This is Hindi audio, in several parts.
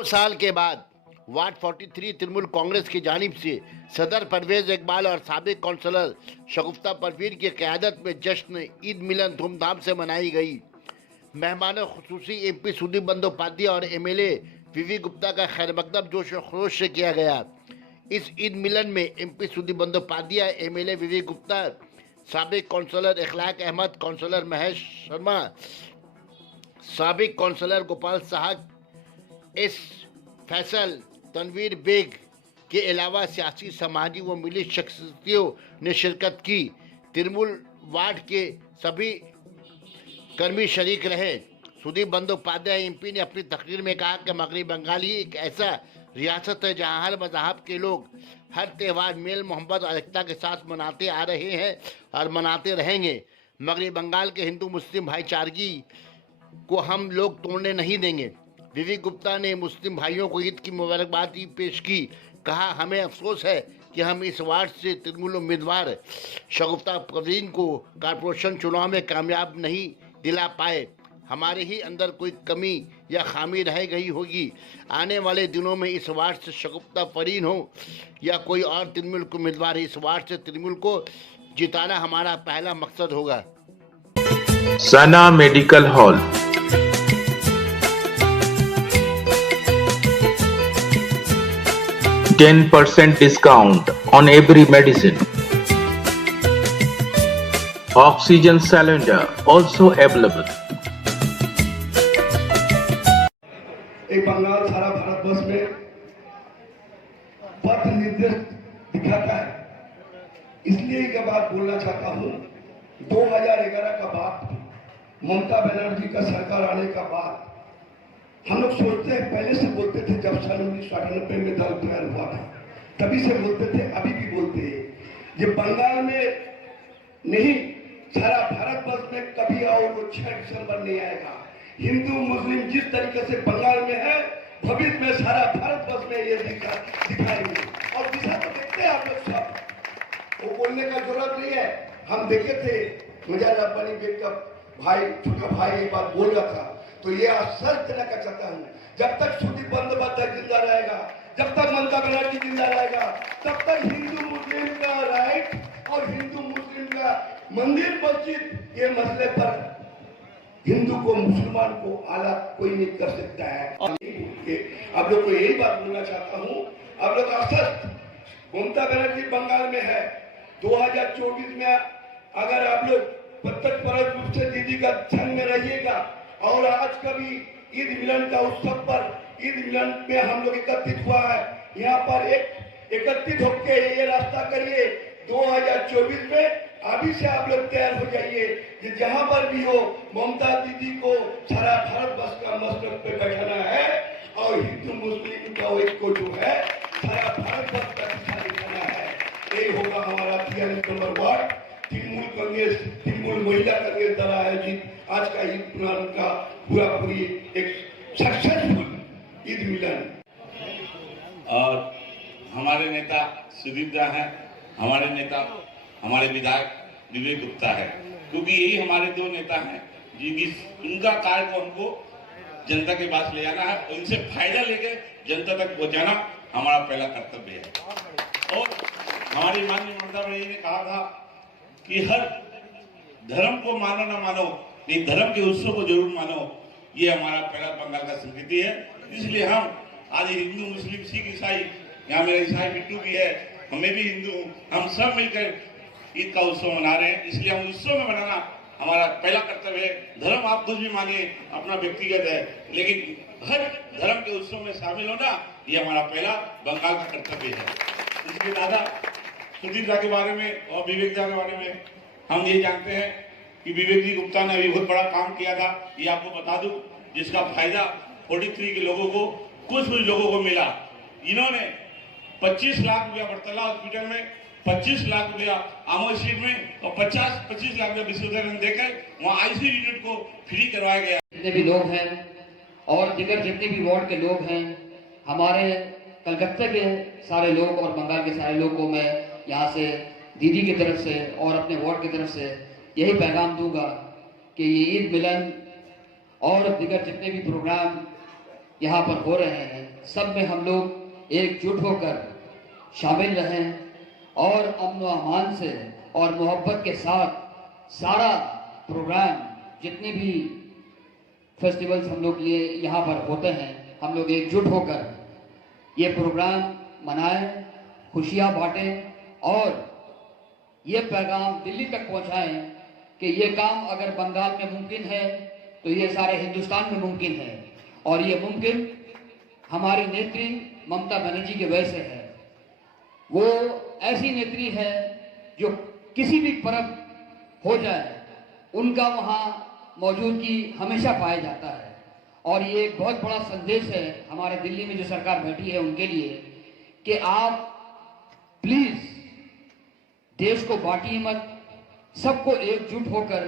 2 साल के बाद वार्ड 43 तृणमूल कांग्रेस की जानिब से सदर परवेज इकबाल और साबिक काउंसलर शगुफ्ता परवीन की क़यादत में जश्न ईद मिलन धूमधाम से मनाई गई। मेहमान खुसूसी एमपी सुदीप बंदोपाध्याय और एमएलए वीवी गुप्ता का खैर मकदम जोश और खरोश से किया गया। इस ईद मिलन में एमपी सुदीप बंदोपाध्याय, एमएलए वीवी गुप्ता, साबिक काउंसलर इखलाक अहमद, काउंसलर महेश शर्मा, साबिक काउंसलर गोपाल साहब, एस फैसल, तनवीर बेग के अलावा सियासी, समाजी व मिली शख्सियतों ने शिरकत की। तृणमूल वार्ड के सभी कर्मी शरीक रहे। सुदीप बंदोपाध्याय एमपी ने अपनी तकरीर में कहा कि मगरबी बंगाल ही एक ऐसा रियासत है जहां हर मज़हब के लोग हर त्यौहार मेल मोहब्बत और एकता के साथ मनाते आ रहे हैं और मनाते रहेंगे। मगरबी बंगाल के हिंदू मुस्लिम भाईचारगी को हम लोग तोड़ने नहीं देंगे। वीवी गुप्ता ने मुस्लिम भाइयों को ईद की मुबारकबाद पेश की। कहा, हमें अफसोस है कि हम इस वार्ड से तृणमूल उम्मीदवार शगुफ्ता परवीन को कॉरपोरेशन चुनाव में कामयाब नहीं दिला पाए। हमारे ही अंदर कोई कमी या खामी रह गई होगी। आने वाले दिनों में इस वार्ड से शगुफ्ता परवीन हो या कोई और तृणमूल उम्मीदवार, इस वार्ड से तृणमूल को जिताना हमारा पहला मकसद होगा। सना medical hall, 10% discount on every medicine. Oxygen cylinder also available. एक बंगाल सारा भारतवर्ष में पथ निर्देश दिखाता है। इसलिए एक बात बोलना चाहता हूँ, 2011 का बाद, ममता बनर्जी का सरकार आने का बाद हम लोग सोचते हैं, पहले से बोलते थे, जब सन 1998 में दल तैयार हुआ था तभी से बोलते थे, अभी भी बोलते हैं, ये बंगाल में नहीं सारा भारतवर्ष में कभी और वो 6 दिसंबर नहीं आएगा। हिंदू मुस्लिम जिस तरीके से बंगाल में है, भविष्य में सारा भारतवर्ष में ये दिखाएंगे। और दिशा तो देखते हैं आप लोग सब, वो बोलने का जरूरत नहीं है। हम देखे थे, मुझे रब्बानी बेग का भाई, छोटा भाई एक बार बोल रहा था, तो ये आश्चर्य देना का चाहता हूँ, जब तक सुदीप बंदोपाध्याय जिंदा रहेगा, जब तक ममता बनर्जी जिंदा रहेगा, तब तक हिंदू मुस्लिम का राइट और हिंदू मुस्लिम का मंदिर मस्जिद, ये मसले पर हिंदू को मुसलमान को आला कोई नहीं कर सकता है। और आप लोग को यही बात बोलना चाहता हूँ, आप लोग आश्वस्त, ममता बनर्जी बंगाल में है, 2024 में अगर आप लोग प्रत्यक्ष रूप से दीदी का संग में रहिएगा और आज कभी ईद मिलन का उत्सव पर, ईद मिलन में हम लोग एकत्रित हुआ है, यहाँ पर एकत्रित होकर ये रास्ता करिए। 2024 में अभी से आप लोग तैयार हो जाइए कि जहाँ पर भी हो, ममता दीदी को सारा भारतवर्ष का मस्तक पे बैठाना है और हिंदू मुस्लिम का एक को जो है सारा भारतवर्ष का दिशा दिखाना है। यही होगा हमारा 43 नंबर वार्ड तृणमूल कांग्रेस, तृणमूल महिला कांग्रेस द्वारा आयोजित आज का ईद मिलन का पूरी एक सक्सेसफुल ईद मिलन। और हमारे नेता सुदीप दा हैं, हमारे नेता हमारे विधायक विवेक गुप्ता है, क्योंकि यही हमारे 2 नेता हैं जिनकी उनका कार्य को हमको जनता के पास ले जाना है और उनसे फायदा लेकर जनता तक पहुंचाना हमारा पहला कर्तव्य है। और हमारी माननीय ममता बनर्जी ने कहा था कि हर धर्म को मानो ना मानो, नहीं धर्म के उत्सव को जरूर मानो, ये हमारा पहला बंगाल का संस्कृति है। इसलिए हम आज हिंदू मुस्लिम सिख ईसाई, यहाँ मेरा ईसाई बिट्टू भी है, हमें भी हिंदू, हम सब मिलकर ईद का उत्सव मना रहे हैं। इसलिए हम उत्सव में मनाना हमारा पहला कर्तव्य है। धर्म आप कुछ भी मानिए, अपना व्यक्तिगत है, लेकिन हर धर्म के उत्सव में शामिल होना ये हमारा पहला बंगाल का कर्तव्य है। इसलिए दादा सुदीप दा के बारे में और विवेक दा के बारे में हम ये जानते हैं कि विवेक जी गुप्ता ने अभी बहुत बड़ा काम किया था, ये आपको बता दूं, जिसका फायदा 43 के लोगों को, कुछ लोगों को मिला। इन्होंने 25 लाख रुपया बड़तला हॉस्पिटल में, 25 लाख रुपया आमोद सीट में और 25 लाख रुपया विश्वविद्यालय में देकर वहाँ आईसीयू यूनिट को फ्री करवाया गया। जितने भी लोग हैं और दिगर जितने भी वार्ड के लोग हैं, हमारे कलकत्ता के सारे लोग और बंगाल के सारे लोग को मैं यहाँ से दीदी की तरफ से और अपने वार्ड की तरफ से यही पैगाम दूंगा कि ये ईद मिलन और दिगर जितने भी प्रोग्राम यहाँ पर हो रहे हैं, सब में हम लोग एकजुट होकर शामिल रहें और अमन व अमान से और मोहब्बत के साथ सारा प्रोग्राम जितने भी फेस्टिवल्स हम लोग ये यहाँ पर होते हैं, हम लोग एकजुट होकर ये प्रोग्राम मनाएं, खुशियाँ बांटें और ये पैगाम दिल्ली तक पहुँचाएं कि ये काम अगर बंगाल में मुमकिन है तो ये सारे हिंदुस्तान में मुमकिन है। और ये मुमकिन हमारी नेत्री ममता बनर्जी की वजह से है। वो ऐसी नेत्री है जो किसी भी पर्व हो जाए उनका वहाँ मौजूदगी हमेशा पाया जाता है। और ये एक बहुत बड़ा संदेश है हमारे दिल्ली में जो सरकार बैठी है उनके लिए कि आप प्लीज देश को बांटिए मत, सबको एकजुट होकर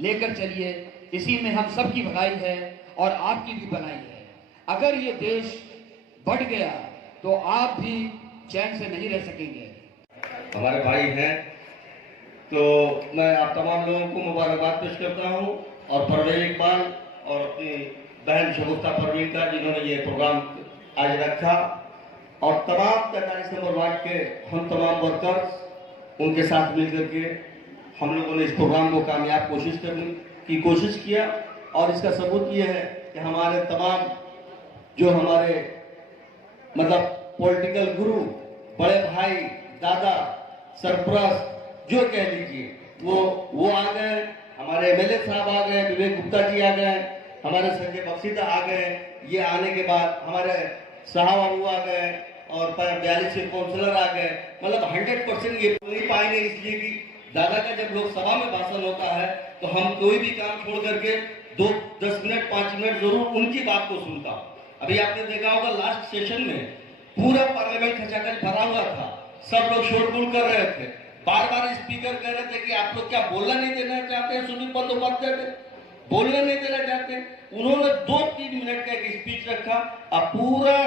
लेकर चलिए। इसी में हम सबकी भलाई है और आपकी भी भलाई है। अगर ये देश बढ़ गया तो आप भी चैन से नहीं रह सकेंगे। हमारे भाई हैं, तो मैं आप तमाम लोगों को मुबारकबाद पेश करता हूं और परवेज इकबाल और अपनी बहन शगुफ्ता परवीन का जिन्होंने ये प्रोग्राम आज रखा, और तमाम 43 नंबर वार्ड के हम तमाम वर्कर्स उनके साथ मिलकर के हम लोगों ने इस प्रोग्राम को कामयाब करने की कोशिश किया। और इसका सबूत ये है कि हमारे तमाम जो हमारे मतलब पॉलिटिकल गुरु, बड़े भाई, दादा, सरपरस्त जो कह लीजिए वो आ गए, हमारे एमएलए साहब आ गए, विवेक गुप्ता जी आ गए, हमारे संजय बख्शीदा आ गए। ये आने के बाद हमारे साहब बाबू आ गए और 42 काउंसलर आ गए। मतलब 100% ये नहीं पाएंगे, इसलिए कि दादा का जब लोकसभा में भाषण होता है तो हम कोई भी काम छोड़ करके 10 मिनट 5 मिनट जरूर उनकी बात को सुनता हूँ। अभी आपने देखा होगा लास्ट सेशन में पूरा पार्लियामेंट खचाखच भरा हुआ था, सब लोग शोरगुल कर रहे थे, बार बार स्पीकर कह रहे थे कि आप लोग क्या बोलना नहीं देना चाहते हैं, सुनील बंदोपाध्याय थे बोलने नहीं देना चाहते। उन्होंने 2-3 मिनट का एक स्पीच रखा और पूरा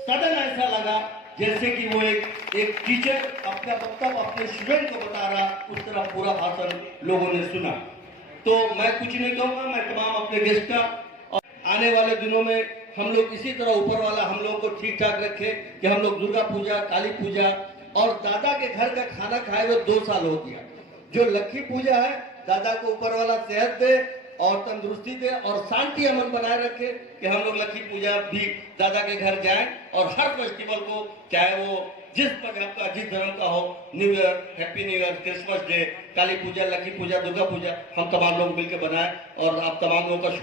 सदन ऐसा लगा जैसे कि वो एक टीचर अपना वक्तव्य अपने स्टूडेंट को बता रहा, उस तरह पूरा भाषण लोगों ने सुना। तो मैं कुछ नहीं कहूंगा, मैं तमाम अपने गेस्ट का, और आने वाले दिनों में हम लोग इसी तरह ऊपर वाला हम लोगों को ठीक ठाक रखे कि हम लोग दुर्गा पूजा, काली पूजा और दादा के घर का खाना खाए हुए 2 साल हो गया। जो लक्ष्मी पूजा है, दादा को ऊपर वाला सेहत दे और तंदुरुस्ती दे और शांति अमन बनाए रखे कि हम लोग लक्ष्मी पूजा भी दादा के घर जाएं और हर फेस्टिवल को, चाहे वो जिस प्रकार का जिस धर्म का हो, new year, happy new year, Christmas day, Kali Puja, Lakshmi Puja, Durga Puja, हम तमाम लोग मिलकर बनाएं। और आप तमाम लोगों का